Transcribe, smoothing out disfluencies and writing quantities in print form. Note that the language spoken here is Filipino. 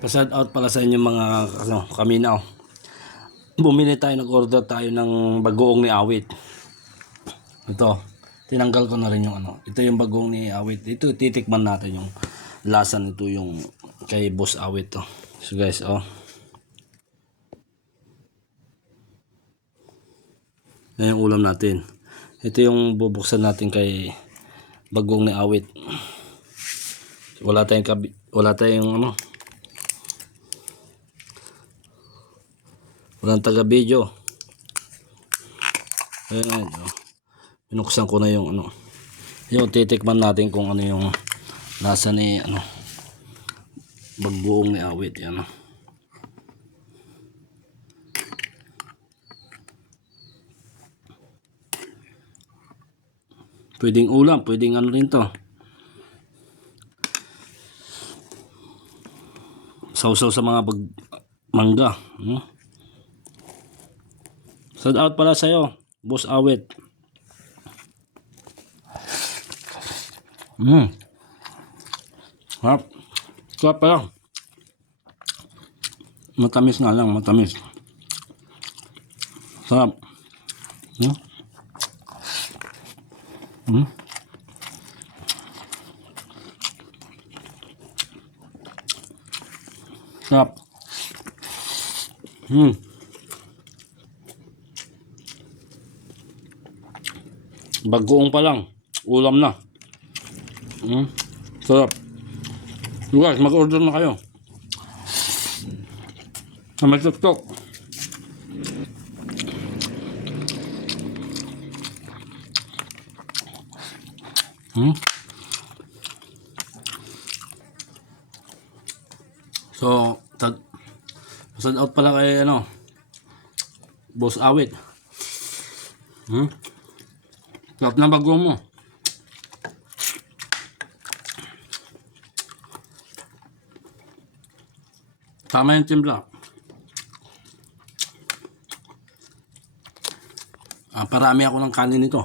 Pa-shout out pala sa inyo mga kami na. Bumili tayo, nag-order tayo ng bagoong ni Awit. Ito, tinanggal ko na rin yung Ito yung bagoong ni Awit. Ito titikman natin yung lasa nito yung kay Boss Awit to. So guys, yan yung ulam natin. Ito yung bubuksan natin kay bagoong ni Awit. Wala tayong walang taga-video. Ayan, binuksan ko na yung yung titikman natin kung ano yung lasa ni bagoong ni Awit. Yan. Pwedeng ulam, pwedeng rin to. Sausaw sa mga mangga. Shout out pala sa'yo, Boss Awit. Harap. Sarap pala. Matamis nga lang, matamis. Sarap. Sarap. Bagoong pa lang, ulam na. Sarap. Guys, mag-order na kayo. May TikTok. So, shout out pala kay Boss Awit. Sarap na bago mo. Tama yung timpla. Parami ako ng kanin nito.